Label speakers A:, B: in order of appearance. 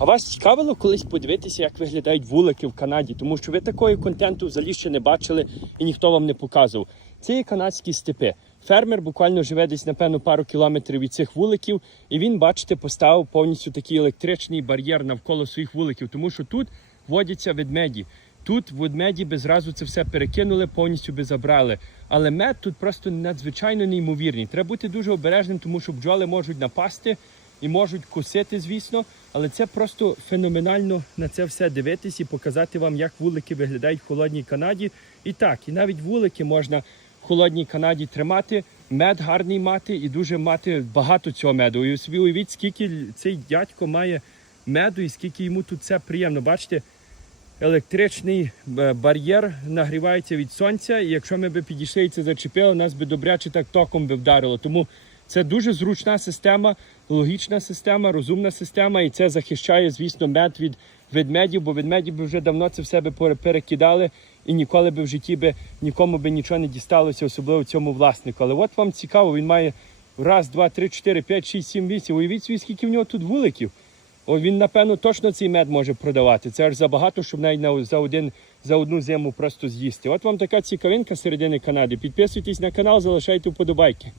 A: А вас цікавило колись подивитися, як виглядають вулики в Канаді, тому що ви такої контенту взагалі ще не бачили і ніхто вам не показував. Це є канадські степи. Фермер буквально живе десь, напевно, пару кілометрів від цих вуликів, і він, бачите, поставив повністю такий електричний бар'єр навколо своїх вуликів, тому що тут водяться ведмеді. Тут ведмеді би зразу це все перекинули, повністю би забрали. Але мед тут просто надзвичайно неймовірний. Треба бути дуже обережним, тому що бджоли можуть напасти і можуть кусити, звісно. Але це просто феноменально на це все дивитись і показати вам, як вулики виглядають в холодній Канаді. І так, і навіть вулики можна в холодній Канаді тримати, мед гарний мати і дуже мати багато цього меду. І собі уявіть, скільки цей дядько має меду і скільки йому тут це приємно. Бачите, електричний е, бар'єр нагрівається від сонця, і якщо ми би підійшли і це зачепило, нас би добряче так током би вдарило. Тому це дуже зручна система, логічна система, розумна система, і це захищає, звісно, мед від ведмедів, бо ведмеді би вже давно це в себе перекидали і ніколи би в житті би нікому би нічого не дісталося, особливо цьому власнику. Але от вам цікаво, він має раз, два, три, чотири, п'ять, шість, сім, вісім. Уявіть собі, скільки в нього тут вуликів. О, він, напевно, точно цей мед може продавати. Це аж забагато, щоб навіть на, за, один, за одну зиму просто з'їсти. От вам така цікавинка середини Канади. Підписуйтесь на канал, залишайте вподобайки.